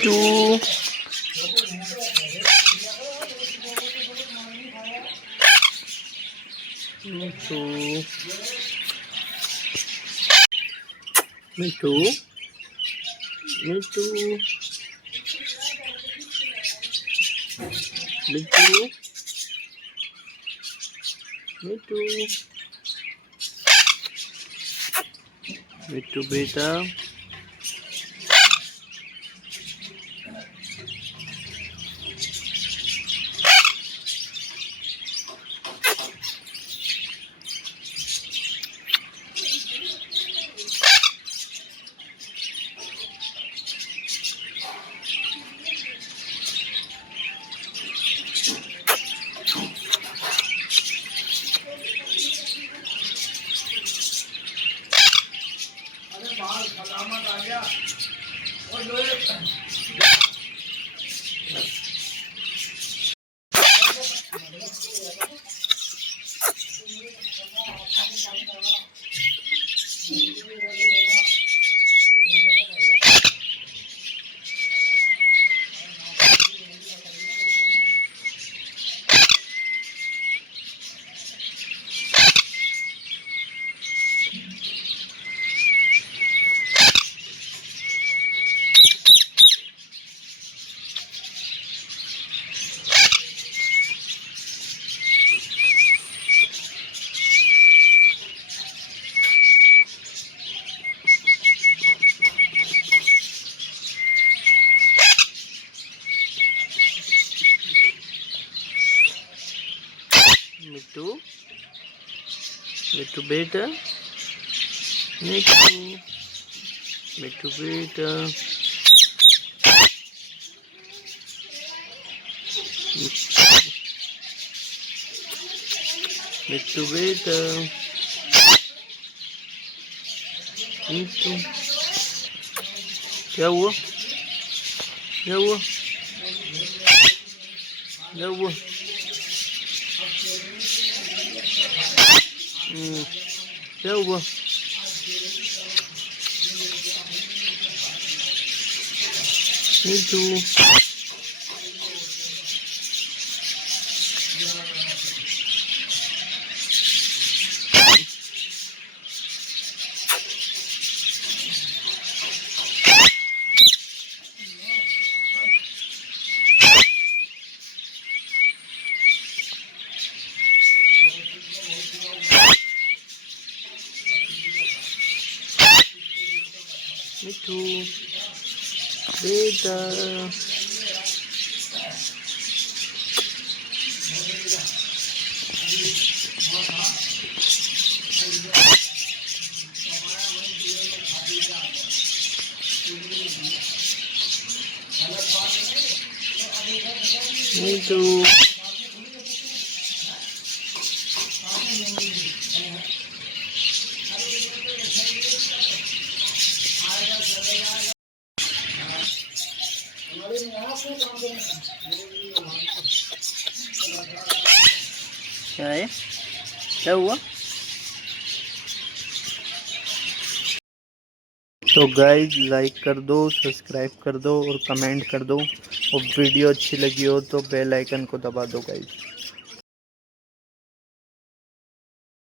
Mitu. Mitu. Mitu. Mitu. Mitu. Mitu. Mitu बेटा. Mitu. Mitu बेटा. Mitu. Mitu बेटा. Mitu बेटा. मिट्टू क्या हुआ क्या हुआ क्या हुआ क्या हुआ मिट्टू मिट्टू बेटा मिट्टू क्या है क्या हुआ तो गाइज लाइक कर दो सब्सक्राइब कर दो और कमेंट कर दो और वीडियो अच्छी लगी हो तो बेल आइकन को दबा दो गाइज।